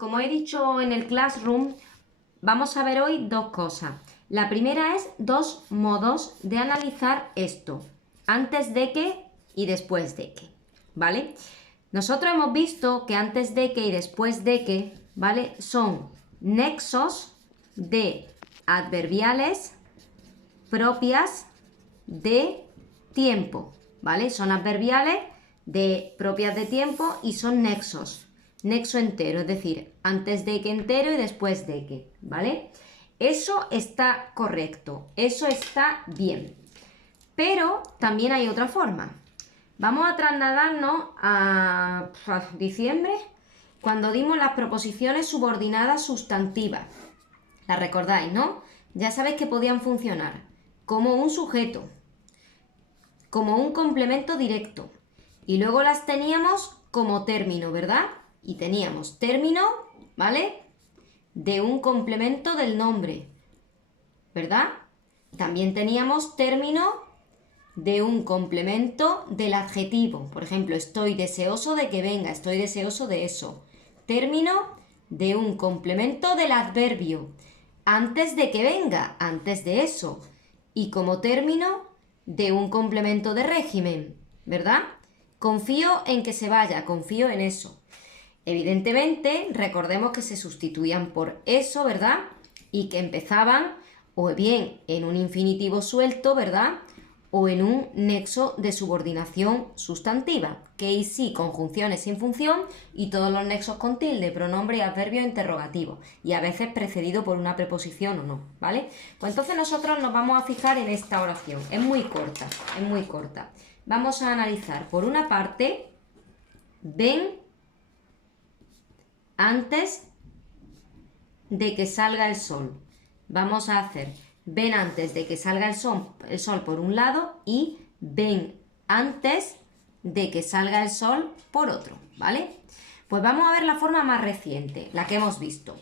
Como he dicho en el Classroom, vamos a ver hoy dos cosas. La primera es dos modos de analizar esto, antes de que y después de que, ¿vale? Nosotros hemos visto que antes de que y después de que, ¿vale? Son nexos de adverbiales propias de tiempo, ¿vale? Son adverbiales propias de tiempo y son nexos. Nexo entero, es decir, antes de que entero y después de que, ¿vale? Eso está correcto, eso está bien. Pero también hay otra forma. Vamos a trasladarnos a diciembre, cuando dimos las proposiciones subordinadas sustantivas. ¿Las recordáis, no? Ya sabéis que podían funcionar como un sujeto, como un complemento directo. Y luego las teníamos como término, ¿verdad? Y teníamos término, ¿vale? De un complemento del nombre, ¿verdad? También teníamos término de un complemento del adjetivo. Por ejemplo, estoy deseoso de que venga, estoy deseoso de eso. Término de un complemento del adverbio. Antes de que venga, antes de eso. Y como término de un complemento de régimen, ¿verdad? Confío en que se vaya, confío en eso. Evidentemente, recordemos que se sustituían por eso, ¿verdad? Y que empezaban o bien en un infinitivo suelto, ¿verdad? O en un nexo de subordinación sustantiva, que y sí, conjunciones sin función y todos los nexos con tilde, pronombre y adverbio interrogativo, y a veces precedido por una preposición o no, ¿vale? Pues entonces nosotros nos vamos a fijar en esta oración, es muy corta, es muy corta. Vamos a analizar, por una parte, ven antes de que salga el sol. Vamos a hacer ven antes de que salga el sol por un lado y ven antes de que salga el sol por otro, ¿vale? Pues vamos a ver la forma más reciente, la que hemos visto.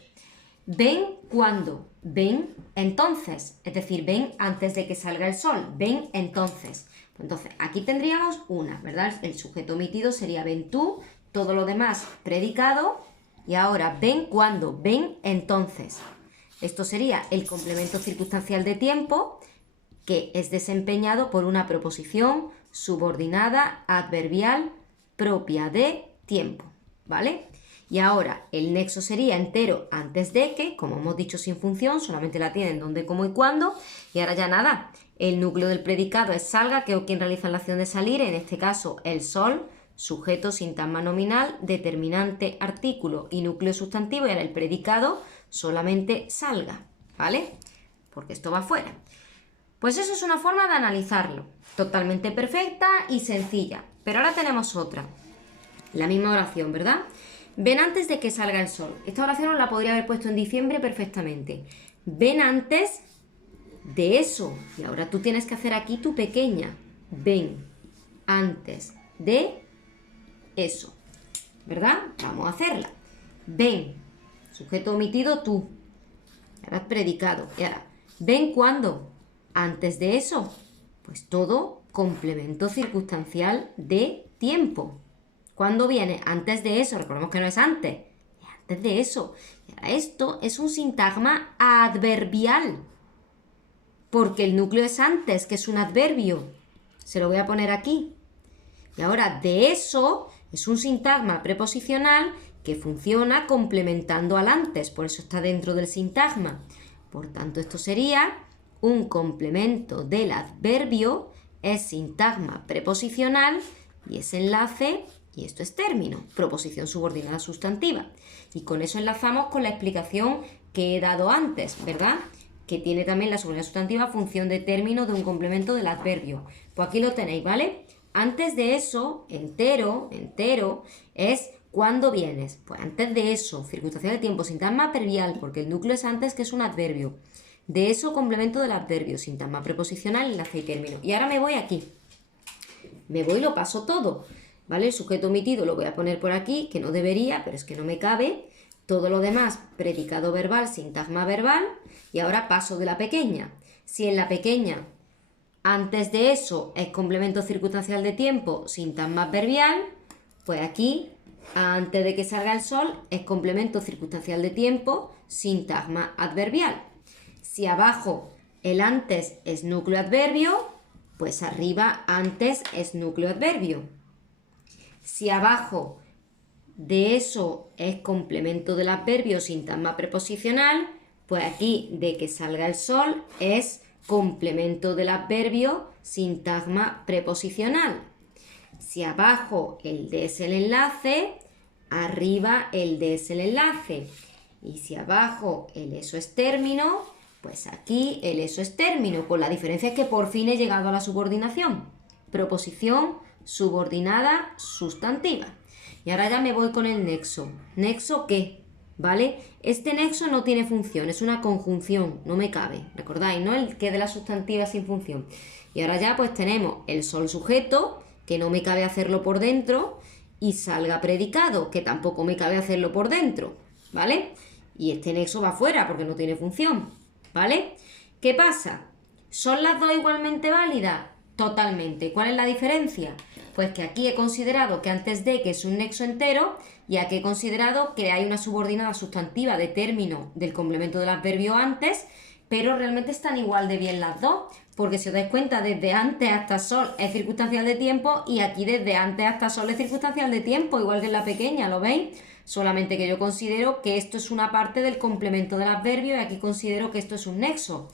Ven cuando, ven entonces, es decir, ven antes de que salga el sol, ven entonces. Entonces, aquí tendríamos una, ¿verdad? El sujeto omitido sería ven tú, todo lo demás predicado, y ahora ven cuando, ven entonces. Esto sería el complemento circunstancial de tiempo, que es desempeñado por una proposición subordinada adverbial propia de tiempo, ¿vale? Y ahora el nexo sería entero antes de que, como hemos dicho sin función, solamente la tienen dónde, cómo y cuándo. Y ahora ya nada, el núcleo del predicado es salga, que es quien realiza la acción de salir, en este caso el sol, sujeto, sintagma nominal, determinante, artículo y núcleo sustantivo, y ahora el predicado solamente salga, ¿vale? Porque esto va fuera. Pues eso es una forma de analizarlo, totalmente perfecta y sencilla. Pero ahora tenemos otra, la misma oración, ¿verdad? Ven antes de que salga el sol. Esta oración os la podría haber puesto en diciembre perfectamente. Ven antes de eso. Y ahora tú tienes que hacer aquí tu pequeña. Ven antes de eso, ¿verdad? Vamos a hacerla. Ven, sujeto omitido tú. Ahora predicado. Y ahora, ven cuando. Antes de eso, pues todo complemento circunstancial de tiempo. ¿Cuándo viene? Antes de eso. Recordemos que no es antes. Es antes de eso. Y ahora esto es un sintagma adverbial. Porque el núcleo es antes, que es un adverbio. Se lo voy a poner aquí. Y ahora de eso es un sintagma preposicional que funciona complementando al antes. Por eso está dentro del sintagma. Por tanto, esto sería un complemento del adverbio, es sintagma preposicional y es enlace, y esto es término, proposición subordinada sustantiva. Y con eso enlazamos con la explicación que he dado antes, ¿verdad? Que tiene también la subordinada sustantiva función de término de un complemento del adverbio. Pues aquí lo tenéis, ¿vale? Antes de eso, entero, es ¿cuándo vienes? Pues antes de eso, circunstancial de tiempo, sintagma adverbial, porque el núcleo es antes, que es un adverbio. De eso, complemento del adverbio, sintagma preposicional, enlace y término. Y ahora me voy aquí. Me voy y lo paso todo, ¿vale? El sujeto omitido lo voy a poner por aquí, que no debería, pero es que no me cabe. Todo lo demás, predicado verbal, sintagma verbal. Y ahora paso de la pequeña. Si en la pequeña, antes de eso, es complemento circunstancial de tiempo, sintagma adverbial, pues aquí antes de que salga el sol es complemento circunstancial de tiempo, sintagma adverbial. Si abajo el antes es núcleo adverbio, pues arriba antes es núcleo adverbio. Si abajo de eso es complemento del adverbio, sintagma preposicional, pues aquí de que salga el sol es complemento del adverbio, sintagma preposicional. Si abajo el de es el enlace, arriba el de es el enlace. Y si abajo el eso es término, pues aquí el eso es término, con la diferencia es que por fin he llegado a la subordinación. Proposición subordinada sustantiva. Y ahora ya me voy con el nexo. ¿Nexo qué? ¿Vale? Este nexo no tiene función, es una conjunción, no me cabe. ¿Recordáis, no? El que de la sustantiva sin función. Y ahora ya pues tenemos el sol sujeto, que no me cabe hacerlo por dentro, y salga predicado, que tampoco me cabe hacerlo por dentro, ¿vale? Y este nexo va fuera porque no tiene función, ¿vale? ¿Qué pasa? ¿Son las dos igualmente válidas? Totalmente. ¿Cuál es la diferencia? Pues que aquí he considerado que antes de que es un nexo entero y aquí he considerado que hay una subordinada sustantiva de término del complemento del adverbio antes, pero realmente están igual de bien las dos, porque si os dais cuenta, desde antes hasta sol es circunstancial de tiempo y aquí desde antes hasta sol es circunstancial de tiempo, igual que en la pequeña, ¿lo veis? Solamente que yo considero que esto es una parte del complemento del adverbio y aquí considero que esto es un nexo.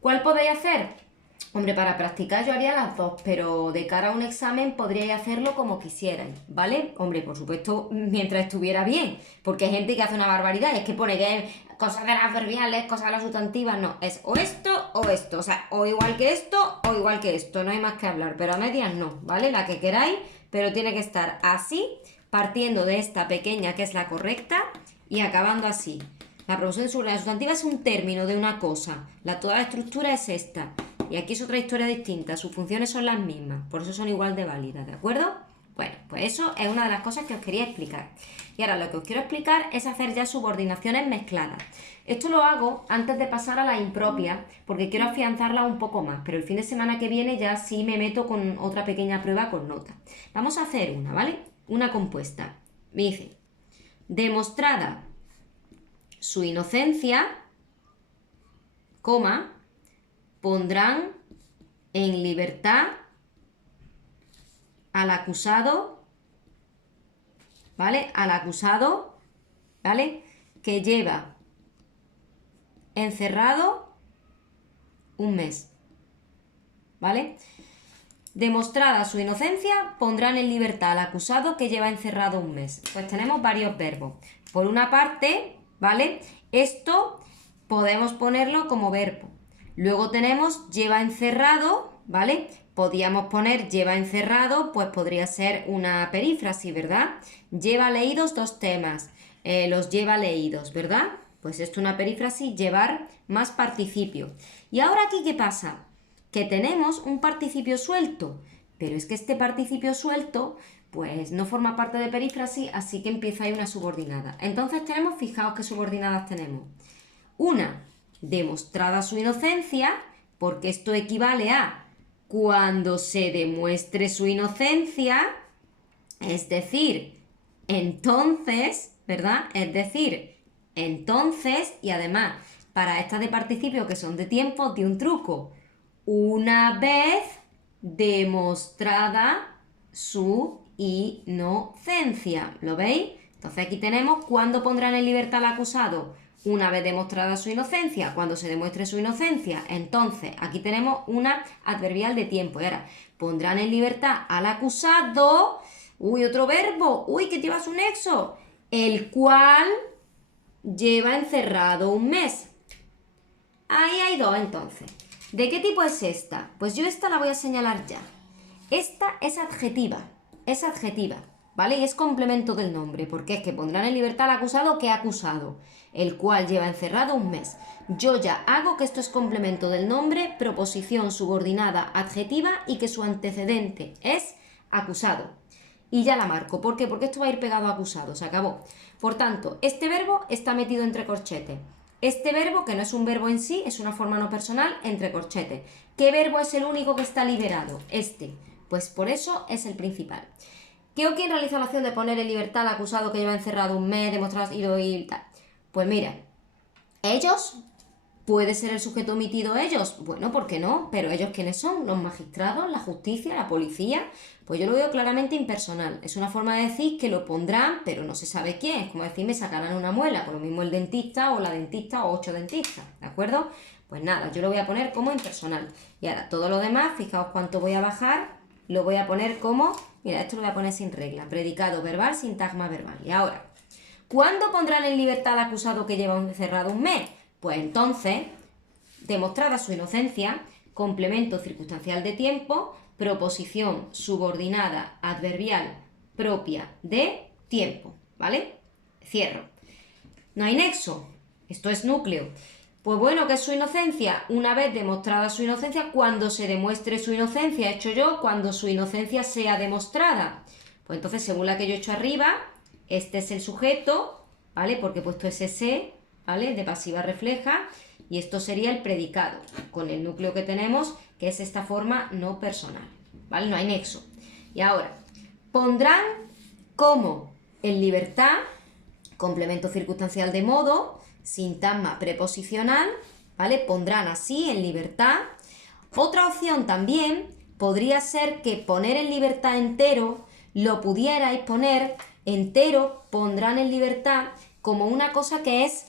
¿Cuál podéis hacer? Hombre, para practicar yo haría las dos, pero de cara a un examen podríais hacerlo como quisierais, ¿vale? Hombre, por supuesto, mientras estuviera bien, porque hay gente que hace una barbaridad y es que pone que cosas de las adverbiales, cosas de las sustantivas, no, es o esto, o sea, o igual que esto o igual que esto, no hay más que hablar, pero a medias no, ¿vale? La que queráis, pero tiene que estar así, partiendo de esta pequeña que es la correcta y acabando así. La proposición subordinada sustantiva es un término de una cosa, toda la estructura es esta. Y aquí es otra historia distinta, sus funciones son las mismas, por eso son igual de válidas, ¿de acuerdo? Bueno, pues eso es una de las cosas que os quería explicar. Y ahora lo que os quiero explicar es hacer ya subordinaciones mezcladas. Esto lo hago antes de pasar a la impropia, porque quiero afianzarla un poco más, pero el fin de semana que viene ya sí me meto con otra pequeña prueba con nota. Vamos a hacer una, ¿vale? Una compuesta. Me dice, demostrada su inocencia, coma, pondrán en libertad al acusado, ¿vale? Al acusado, ¿vale? Que lleva encerrado un mes, ¿vale? Demostrada su inocencia, pondrán en libertad al acusado que lleva encerrado un mes. Pues tenemos varios verbos. Por una parte, ¿vale? Esto podemos ponerlo como verbo. Luego tenemos lleva encerrado, ¿vale? Podríamos poner lleva encerrado, pues podría ser una perífrasis, ¿verdad? Lleva leídos dos temas, los lleva leídos, ¿verdad? Pues esto es una perífrasis, llevar más participio. Y ahora aquí, ¿qué pasa? Que tenemos un participio suelto, pero es que este participio suelto pues no forma parte de perífrasis, así que empieza ahí una subordinada. Entonces tenemos, fijaos qué subordinadas tenemos. Una, demostrada su inocencia, porque esto equivale a cuando se demuestre su inocencia, es decir, entonces, ¿verdad? Es decir, entonces, y además, para estas de participio que son de tiempo, de un truco. Una vez demostrada su inocencia. ¿Lo veis? Entonces aquí tenemos cuándo pondrán en libertad al acusado. Una vez demostrada su inocencia, cuando se demuestre su inocencia. Entonces aquí tenemos una adverbial de tiempo. Y ahora, pondrán en libertad al acusado. Uy, otro verbo. Uy, que lleva su nexo. El cual lleva encerrado un mes. Ahí hay dos entonces. ¿De qué tipo es esta? Pues yo esta la voy a señalar ya. Esta es adjetiva, ¿vale? Y es complemento del nombre, porque es que pondrán en libertad al acusado que ha acusado, el cual lleva encerrado un mes. Yo ya hago que esto es complemento del nombre, proposición subordinada adjetiva y que su antecedente es acusado. Y ya la marco. ¿Por qué? Porque esto va a ir pegado a acusado, se acabó. Por tanto, este verbo está metido entre corchetes. Este verbo, que no es un verbo en sí, es una forma no personal, entre corchetes. ¿Qué verbo es el único que está liberado? Este. Pues por eso es el principal. ¿Qué o quién realiza la acción de poner en libertad al acusado que lleva encerrado un mes, demostrar ido y tal? Pues mira, ellos, ¿puede ser el sujeto omitido ellos? Bueno, ¿por qué no? Pero ellos, ¿quiénes son? Los magistrados, la justicia, la policía. Pues yo lo veo claramente impersonal. Es una forma de decir que lo pondrán, pero no se sabe quién. Es como decir, me sacarán una muela, por lo mismo el dentista o la dentista o 8 dentistas, ¿de acuerdo? Pues nada, yo lo voy a poner como impersonal. Y ahora todo lo demás, fijaos cuánto voy a bajar, lo voy a poner como, mira, esto lo voy a poner sin regla, predicado verbal, sintagma verbal. Y ahora, ¿cuándo pondrán en libertad al acusado que lleva encerrado un mes? Pues entonces, demostrada su inocencia, complemento circunstancial de tiempo, proposición subordinada adverbial propia de tiempo, ¿vale? Cierro. No hay nexo, esto es núcleo. Pues bueno, ¿qué es su inocencia? Una vez demostrada su inocencia, cuando se demuestre su inocencia, he hecho yo, cuando su inocencia sea demostrada. Pues entonces, según la que yo he hecho arriba, este es el sujeto, ¿vale? Porque he puesto ese se, ¿vale? De pasiva refleja, y esto sería el predicado, con el núcleo que tenemos, que es esta forma no personal, ¿vale? No hay nexo. Y ahora, pondrán como en libertad, complemento circunstancial de modo, sintagma preposicional, ¿vale? Pondrán así en libertad. Otra opción también podría ser que poner en libertad entero lo pudierais poner entero, pondrán en libertad como una cosa que es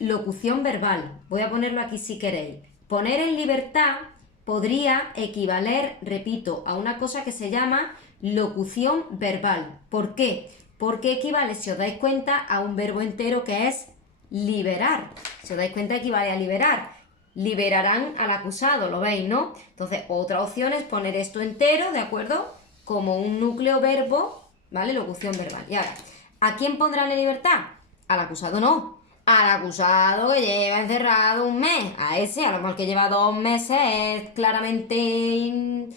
locución verbal. Voy a ponerlo aquí si queréis. Poner en libertad podría equivaler, repito, a una cosa que se llama locución verbal. ¿Por qué? Porque equivale, si os dais cuenta, a un verbo entero que es liberar. Si os dais cuenta, equivale a liberar. Liberarán al acusado, ¿lo veis, no? Entonces, otra opción es poner esto entero, ¿de acuerdo? Como un núcleo verbo, ¿vale? Locución verbal. Y ahora, ¿a quién pondrán en libertad? Al acusado no. Al acusado que lleva encerrado un mes. A ese, a lo mejor que lleva 2 meses, es claramente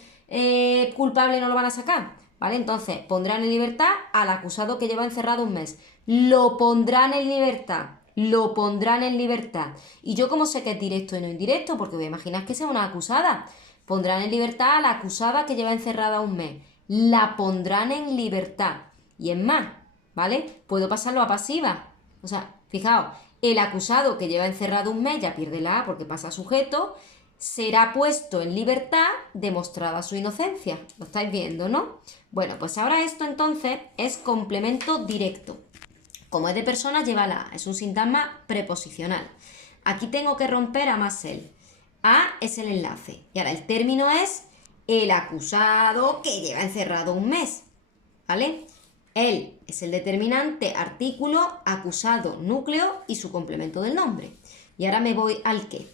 culpable y no lo van a sacar. ¿Vale? Entonces, pondrán en libertad al acusado que lleva encerrado un mes. Lo pondrán en libertad. Lo pondrán en libertad. ¿Y yo cómo sé que es directo y no indirecto? Porque voy a imaginar que sea una acusada. Pondrán en libertad a la acusada que lleva encerrada un mes. La pondrán en libertad. Y es más, ¿vale? Puedo pasarlo a pasiva. O sea, fijaos, el acusado que lleva encerrado un mes ya pierde la A porque pasa a sujeto, será puesto en libertad demostrada su inocencia. Lo estáis viendo, ¿no? Bueno, pues ahora esto entonces es complemento directo. Como es de persona, lleva la A. Es un sintagma preposicional. Aquí tengo que romper a más el. A es el enlace. Y ahora el término es el acusado que lleva encerrado un mes. ¿Vale? Él es el determinante, artículo, acusado, núcleo y su complemento del nombre. Y ahora me voy al qué.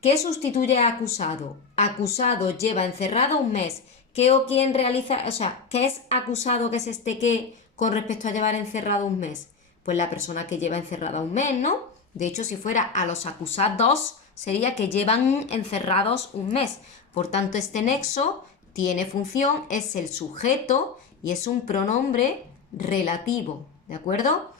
¿Qué sustituye a acusado? Acusado lleva encerrado un mes. ¿Qué o quién realiza? O sea, ¿qué es acusado, que es este qué, con respecto a llevar encerrado un mes? Pues la persona que lleva encerrada un mes, ¿no? De hecho, si fuera a los acusados, sería que llevan encerrados un mes. Por tanto, este nexo tiene función, es el sujeto y es un pronombre relativo, ¿de acuerdo?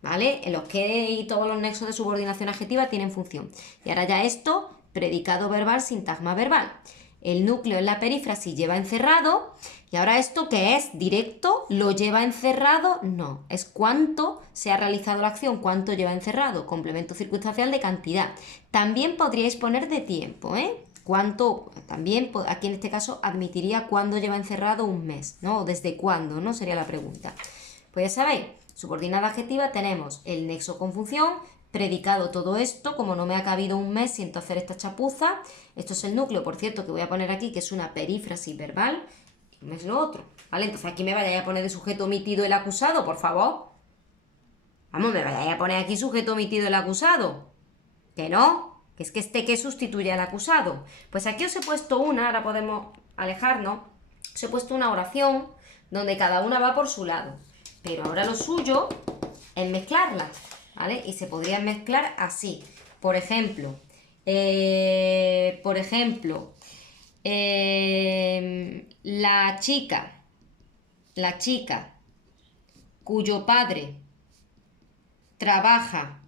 ¿Vale? En los que y todos los nexos de subordinación adjetiva tienen función. Y ahora ya esto, predicado verbal, sintagma verbal. El núcleo en la perífrasis lleva encerrado. Y ahora esto, ¿qué es? ¿Directo? ¿Lo lleva encerrado? No. Es cuánto se ha realizado la acción, cuánto lleva encerrado. Complemento circunstancial de cantidad. También podríais poner de tiempo, ¿eh? Cuánto, también aquí en este caso admitiría cuándo lleva encerrado un mes, ¿no? O desde cuándo, ¿no? Sería la pregunta. Pues ya sabéis, subordinada adjetiva tenemos el nexo con función, predicado todo esto, como no me ha cabido un mes, siento hacer esta chapuza. Esto es el núcleo, por cierto, que voy a poner aquí, que es una perífrasis verbal, y no es lo otro, ¿vale? Entonces aquí me vayáis a poner de sujeto omitido el acusado, por favor. Vamos, me vayáis a poner aquí sujeto omitido el acusado. Que no, que es que este que sustituye al acusado. Pues aquí os he puesto una, ahora podemos alejarnos, os he puesto una oración donde cada una va por su lado. Pero ahora lo suyo es mezclarlas, ¿vale? Y se podrían mezclar así. Por ejemplo, la chica cuyo padre trabaja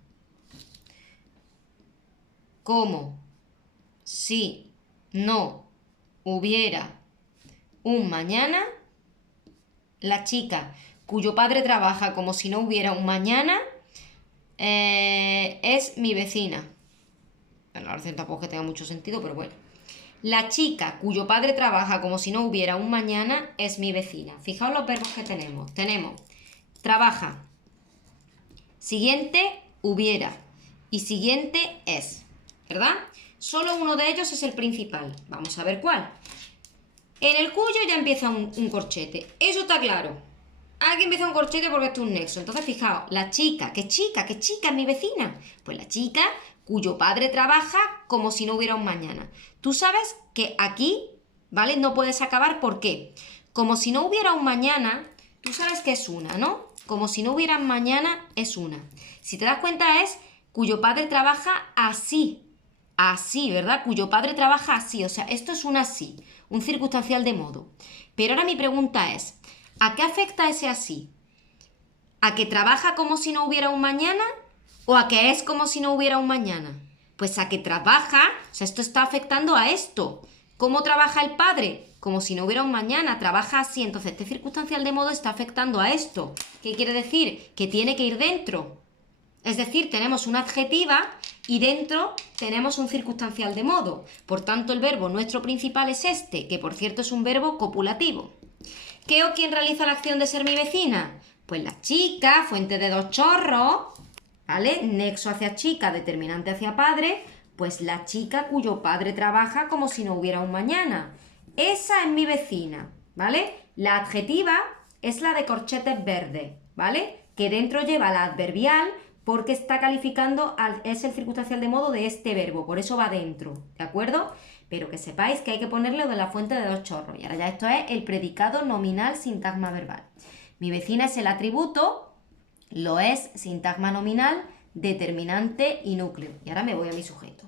como si no hubiera un mañana, la chica cuyo padre trabaja como si no hubiera un mañana es mi vecina. Bueno, la oración tampoco es que tenga mucho sentido, pero bueno. La chica cuyo padre trabaja como si no hubiera un mañana es mi vecina. Fijaos los verbos que tenemos. Tenemos trabaja, siguiente hubiera y siguiente es, ¿verdad? Solo uno de ellos es el principal. Vamos a ver cuál. En el cuyo ya empieza un corchete. Eso está claro. Aquí empieza un corchete porque esto es un nexo. Entonces, fijaos, la chica, ¿qué chica? ¿Qué chica es mi vecina? Pues la chica cuyo padre trabaja como si no hubiera un mañana. Tú sabes que aquí, ¿vale? No puedes acabar, ¿por qué? Como si no hubiera un mañana, tú sabes que es una, ¿no? Como si no hubiera un mañana es una. Si te das cuenta es cuyo padre trabaja así. Así, ¿verdad? Cuyo padre trabaja así. O sea, esto es un así, un circunstancial de modo. Pero ahora mi pregunta es, ¿a qué afecta ese así? ¿A que trabaja como si no hubiera un mañana? ¿O a que es como si no hubiera un mañana? Pues a que trabaja, o sea, esto está afectando a esto. ¿Cómo trabaja el padre? Como si no hubiera un mañana, trabaja así. Entonces, este circunstancial de modo está afectando a esto. ¿Qué quiere decir? Que tiene que ir dentro. Es decir, tenemos una adjetiva y dentro tenemos un circunstancial de modo. Por tanto, el verbo nuestro principal es este, que por cierto es un verbo copulativo. ¿Qué o quién realiza la acción de ser mi vecina? Pues la chica, fuente de dos chorros, ¿vale? Nexo hacia chica, determinante hacia padre, pues la chica cuyo padre trabaja como si no hubiera un mañana. Esa es mi vecina, ¿vale? La adjetiva es la de corchetes verdes, ¿vale? Que dentro lleva la adverbial porque está calificando, es el circunstancial de modo de este verbo, por eso va dentro, ¿de acuerdo? Pero que sepáis que hay que ponerle de la fuente de dos chorros. Y ahora ya esto es el predicado nominal sintagma verbal. Mi vecina es el atributo, lo es sintagma nominal, determinante y núcleo. Y ahora me voy a mi sujeto.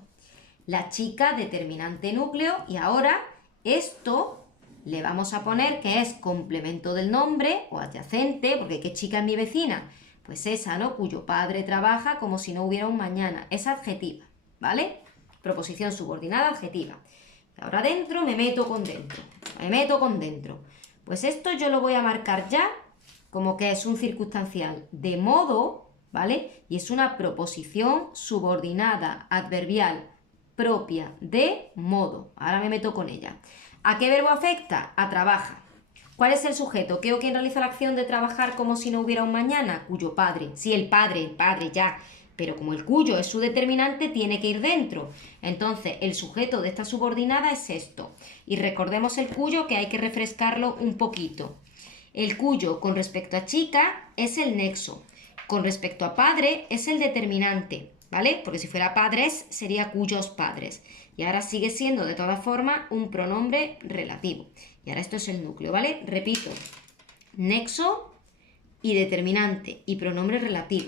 La chica, determinante, núcleo. Y ahora esto le vamos a poner que es complemento del nombre o adyacente, porque ¿qué chica es mi vecina? Pues esa, ¿no? Cuyo padre trabaja como si no hubiera un mañana. Es adjetiva, ¿vale? Proposición subordinada adjetiva. Ahora dentro me meto con dentro. Me meto con dentro. Pues esto yo lo voy a marcar ya como que es un circunstancial de modo, ¿vale? Y es una proposición subordinada adverbial propia de modo. Ahora me meto con ella. ¿A qué verbo afecta? A trabaja. ¿Cuál es el sujeto? ¿Qué o quién realiza la acción de trabajar como si no hubiera un mañana? Cuyo padre. Sí, el padre ya. Pero como el cuyo es su determinante, tiene que ir dentro. Entonces, el sujeto de esta subordinada es esto. Y recordemos el cuyo, que hay que refrescarlo un poquito. El cuyo con respecto a chica es el nexo. Con respecto a padre es el determinante, ¿vale? Porque si fuera padres sería cuyos padres. Y ahora sigue siendo de todas formas un pronombre relativo. Y ahora esto es el núcleo, ¿vale? Repito, nexo y determinante y pronombre relativo.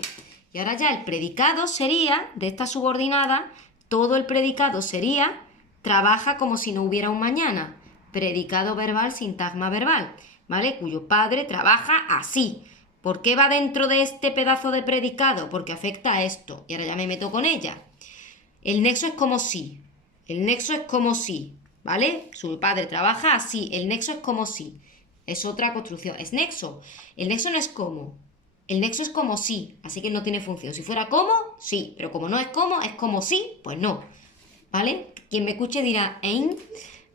Y ahora ya el predicado sería, de esta subordinada, todo el predicado sería trabaja como si no hubiera un mañana. Predicado verbal, sintagma verbal, ¿vale? Cuyo padre trabaja así. ¿Por qué va dentro de este pedazo de predicado? Porque afecta a esto. Y ahora ya me meto con ella. El nexo es como si. El nexo es como si, ¿vale? Su padre trabaja así. El nexo es como si. Es otra construcción. Es nexo. El nexo no es como. El nexo es como si. Así que no tiene función. Si fuera como, sí. Pero como no es como si, pues no. ¿Vale? Quien me escuche dirá, ¿eh?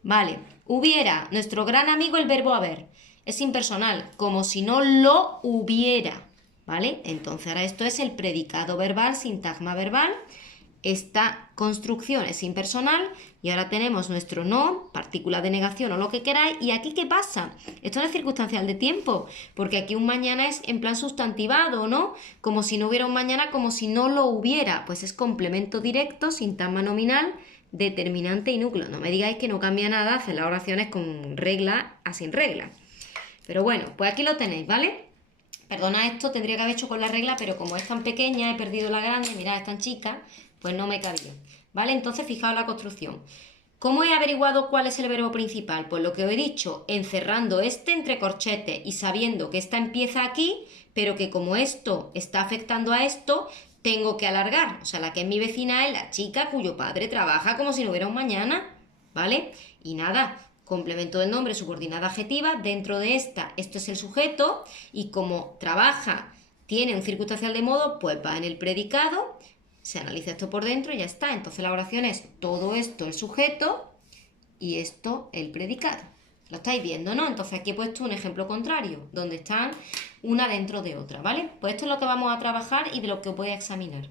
Vale. Hubiera, nuestro gran amigo el verbo haber. Es impersonal, como si no lo hubiera. ¿Vale? Entonces ahora esto es el predicado verbal, sintagma verbal. Esta construcción es impersonal y ahora tenemos nuestro no, partícula de negación o lo que queráis. ¿Y aquí qué pasa? Esto no es circunstancial de tiempo, porque aquí un mañana es en plan sustantivado, ¿no? Como si no hubiera un mañana, como si no lo hubiera. Pues es complemento directo, sintagma nominal, determinante y núcleo. No me digáis que no cambia nada hacer las oraciones con regla a sin regla. Pero bueno, pues aquí lo tenéis, ¿vale? Perdona, esto tendría que haber hecho con la regla, pero como es tan pequeña, he perdido la grande, mirad, es tan chica, pues no me cabía. ¿Vale? Entonces, fijaos la construcción. ¿Cómo he averiguado cuál es el verbo principal? Pues lo que os he dicho, encerrando este entre corchetes y sabiendo que esta empieza aquí, pero que como esto está afectando a esto, tengo que alargar. O sea, la que es mi vecina es la chica cuyo padre trabaja como si no hubiera un mañana, ¿vale? Y nada, complemento del nombre, subordinada adjetiva, dentro de esta, esto es el sujeto, y como trabaja, tiene un circunstancial de modo, pues va en el predicado, se analiza esto por dentro y ya está. Entonces la oración es todo esto el sujeto y esto el predicado. Lo estáis viendo, ¿no? Entonces aquí he puesto un ejemplo contrario, donde están una dentro de otra, ¿vale? Pues esto es lo que vamos a trabajar y de lo que os voy a examinar.